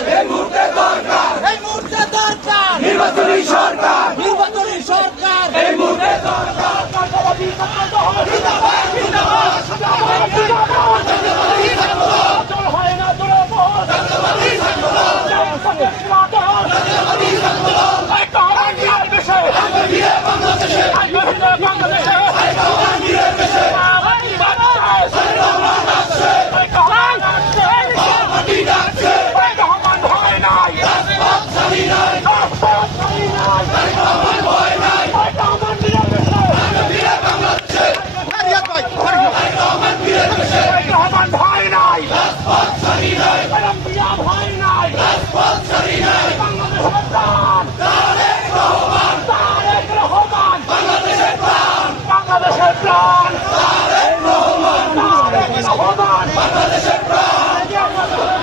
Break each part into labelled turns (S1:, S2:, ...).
S1: Aleluia! বাংলাদেশের প্রাণ বাংলাদেশের প্রাণ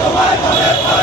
S1: তোমায় মনে